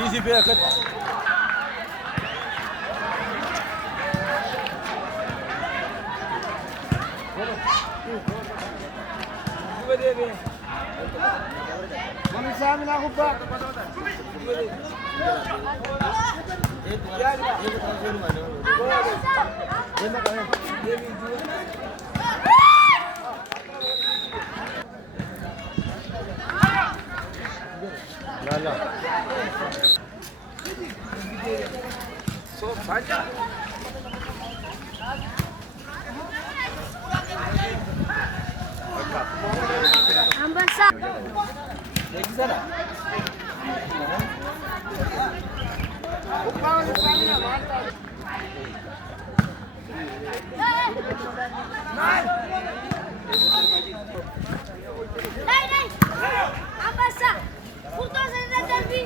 Easy पे अकत Manusia mina kubba Lala So saja Ambasa Lagi sana Ambasa Kurtar seni derbi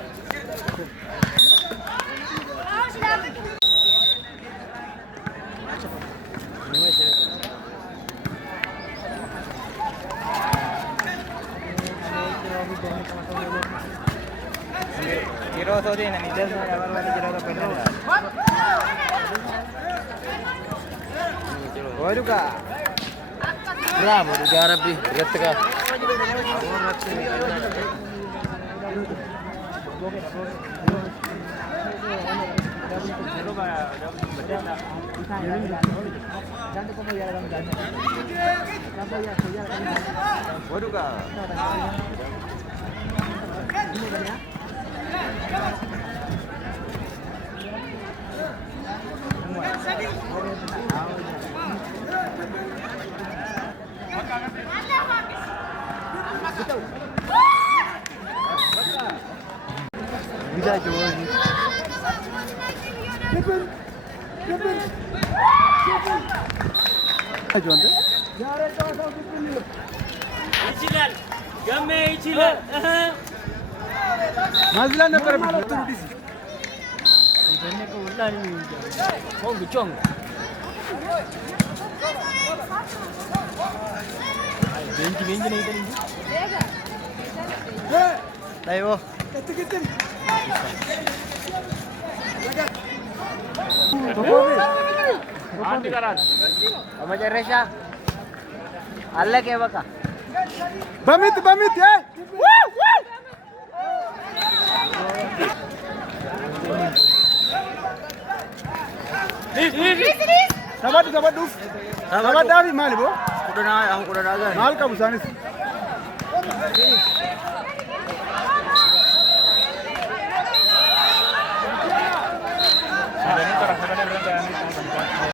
Kiro to din, middle na lawan wali kiro to pwede na. Oy ruka. Bravo ruka Rabbi ret ka Oy ruka. Bisa jual ni jual tu İçiler. Gömme içiler. Mazlan nak kerja betul di sini Ini kau ular ni. Kau bucong. Benci ni tadi. Tayo. Anti karan Ama Resha. Allah ke baka. Bamit ya Sabat duf Sabat dah mal bo Aku dah nak agak. mal ka busanis